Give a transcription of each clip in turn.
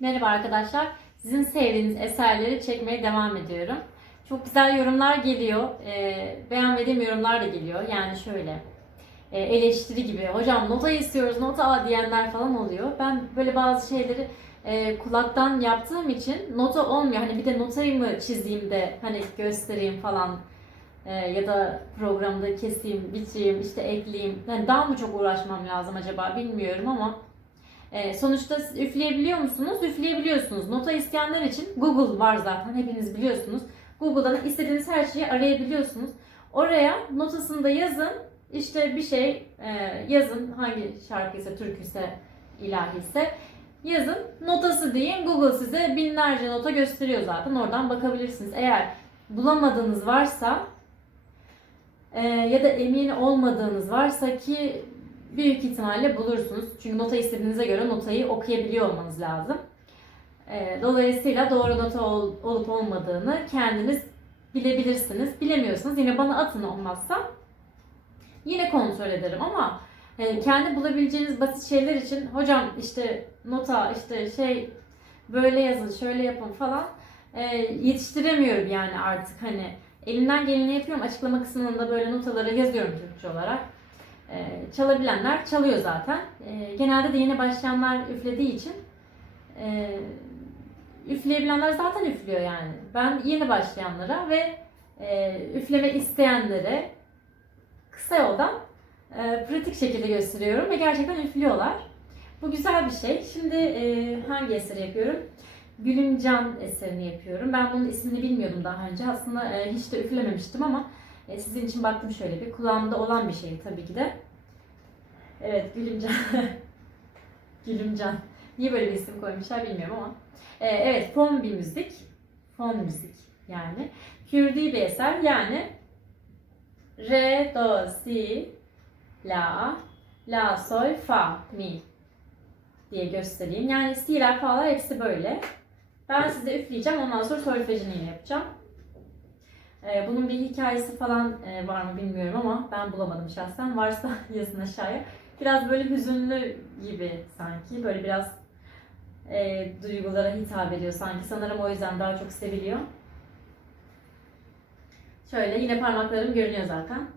Merhaba arkadaşlar. Sizin sevdiğiniz eserleri çekmeye devam ediyorum. Çok güzel yorumlar geliyor. Ee, beğenmediğim yorumlar da geliyor. Yani şöyle e, eleştiri gibi. Hocam nota istiyoruz, nota al diyenler falan oluyor. Ben böyle bazı şeyleri e, kulaktan yaptığım için nota olmuyor. Hani bir de notayı mı çizeyim de hani göstereyim falan e, ya da programda keseyim, bitireyim, işte ekleyeyim. Yani daha mı çok uğraşmam lazım acaba bilmiyorum ama e, sonuçta üfleyebiliyor musunuz? Üfleyebiliyorsunuz. Nota isteyenler için Google var zaten hepiniz biliyorsunuz. Google'dan istediğiniz her şeyi arayabiliyorsunuz. Oraya notasını da yazın. İşte bir şey e, yazın hangi şarkıysa, türküyse, ilahiyse yazın. Notası deyin. Google size binlerce nota gösteriyor zaten. Oradan bakabilirsiniz. Eğer bulamadığınız varsa e, ya da emin olmadığınız varsa ki büyük ihtimalle bulursunuz. Çünkü nota istediğinize göre notayı okuyabiliyor olmanız lazım. E, dolayısıyla doğru nota ol- olup olmadığını kendiniz bilebilirsiniz. Bilemiyorsanız yine bana atın olmazsa yine kontrol ederim ama e, kendi bulabileceğiniz basit şeyler için hocam işte nota işte şey böyle yazın şöyle yapın falan e, yetiştiremiyorum yani artık hani elimden geleni yapıyorum açıklama kısmında böyle notaları yazıyorum Türkçe olarak. E, çalabilenler çalıyor zaten. E, genelde de yeni başlayanlar üflediği için e, üfleyebilenler zaten üflüyor yani. Ben yeni başlayanlara ve e, üfleme isteyenlere kısa yoldan e, pratik şekilde gösteriyorum ve gerçekten üflüyorlar. Bu güzel bir şey. Şimdi hangi eseri yapıyorum? Gülümcan eserini yapıyorum. Ben bunun ismini bilmiyordum daha önce. Aslında hiç de üflememiştim ama e, sizin için baktım şöyle bir. Kulağımda olan bir şey tabii ki de. Evet, Gülümcan. Gülümcan. Niye böyle bir isim koymuşlar bilmiyorum ama. E, evet, fon bir müzik. Fon müzik yani. Kürdi bir eser yani Re, do, si, la, la, sol, fa, mi diye göstereyim. Yani si'ler, fa'lar hepsi böyle. Ben size üfleyeceğim. Ondan sonra solfejini yapacağım. Ee, bunun bir hikayesi falan e, var mı bilmiyorum ama ben bulamadım şahsen. Varsa yazın aşağıya. Biraz böyle hüzünlü gibi sanki. Böyle biraz e, duygulara hitap ediyor sanki. Sanırım o yüzden daha çok seviliyor. Şöyle yine parmaklarım görünüyor zaten.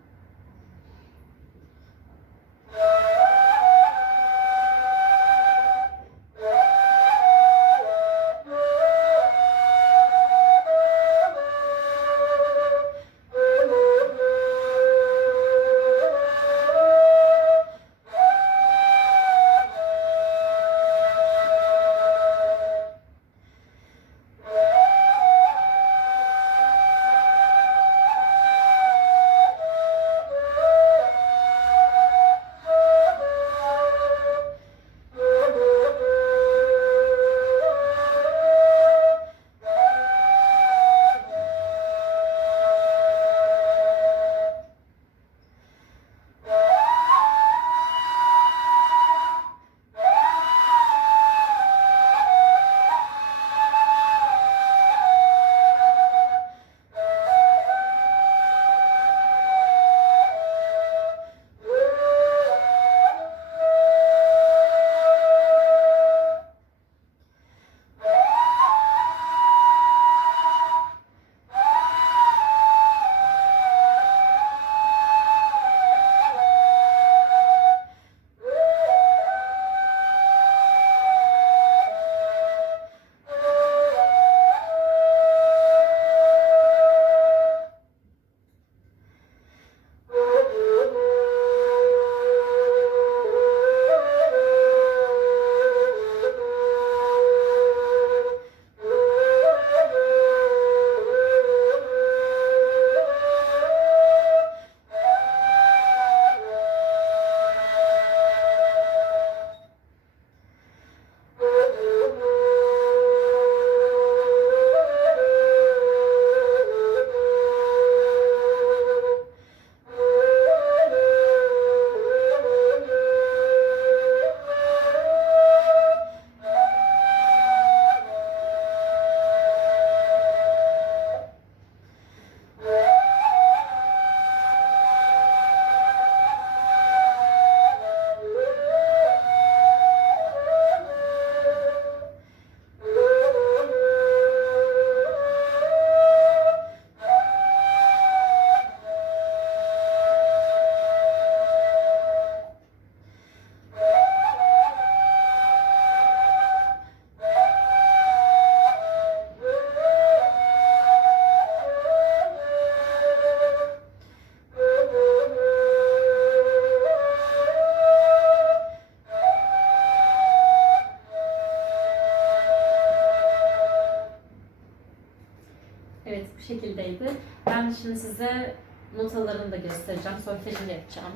Şekildeydi. Ben şimdi size notalarını da göstereceğim. Solfejini yapacağım.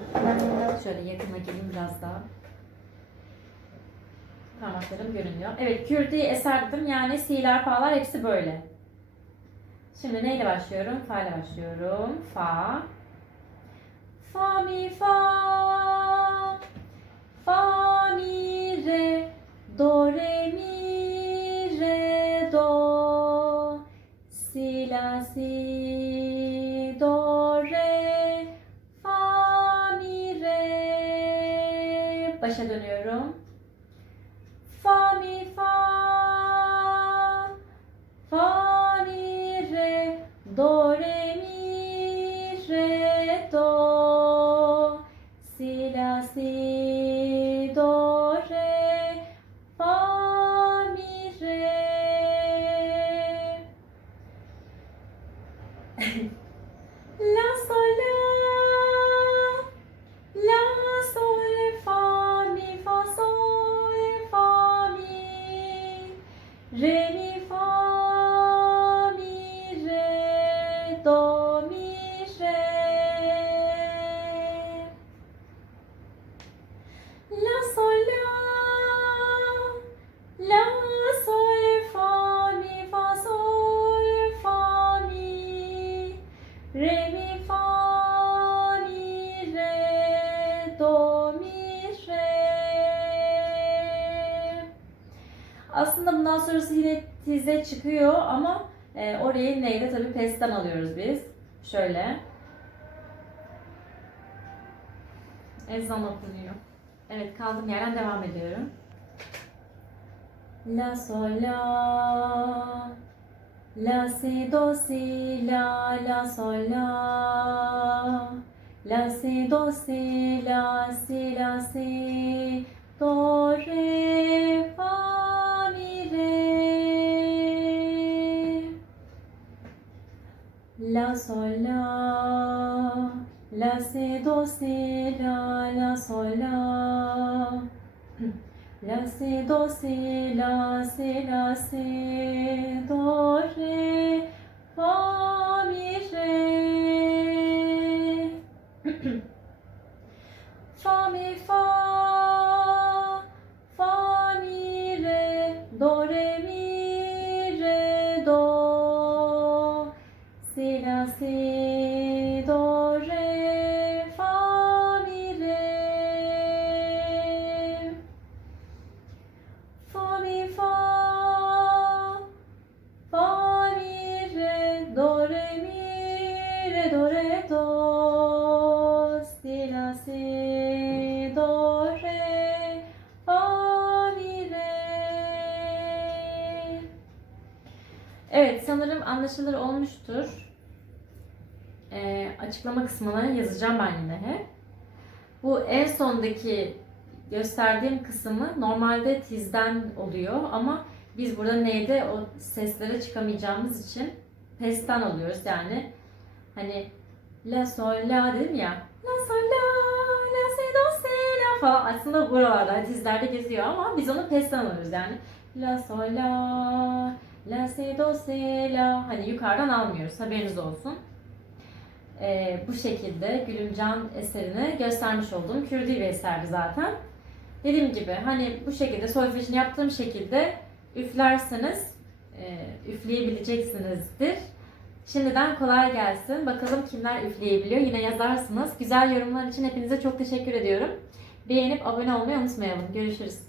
Şöyle yakına geleyim biraz daha. Parmaklarım görünüyor. Evet, Kürdi eserdim. Yani si'ler, fa'lar hepsi böyle. Şimdi neyle başlıyorum? Fa ile başlıyorum. Fa. Fa mi fa. Fa mi re. Do re mi la si do re. Fa mi re. Başa dönüyorum. Tizde çıkıyor ama e, orayı neyle tabii pesten alıyoruz biz. Şöyle. Ezan okunuyor. Evet kaldığım yerden devam ediyorum. La sol la La si do si la la sol la La si do si la si la si do re La sol la La si do si la la sol la La si do si la si la si do re fa anlaşılır olmuştur. Ee, açıklama kısmına yazacağım ben yine hep. Bu en sondaki gösterdiğim kısmı normalde tizden oluyor ama biz burada neyde o seslere çıkamayacağımız için pesten alıyoruz yani hani la sol la dedim ya la sol la la si do si la falan aslında buralarda tizlerde geziyor ama biz onu pesten alıyoruz yani la sol la la si do si la hani yukarıdan almıyoruz haberiniz olsun. Ee, bu şekilde Gülümcan eserini göstermiş olduğum Kürdi bir eserdi zaten. Dediğim gibi hani bu şekilde solfejini yaptığım şekilde üflerseniz e, üfleyebileceksinizdir. Şimdiden kolay gelsin. Bakalım kimler üfleyebiliyor. Yine yazarsınız. Güzel yorumlar için hepinize çok teşekkür ediyorum. Beğenip abone olmayı unutmayalım. Görüşürüz.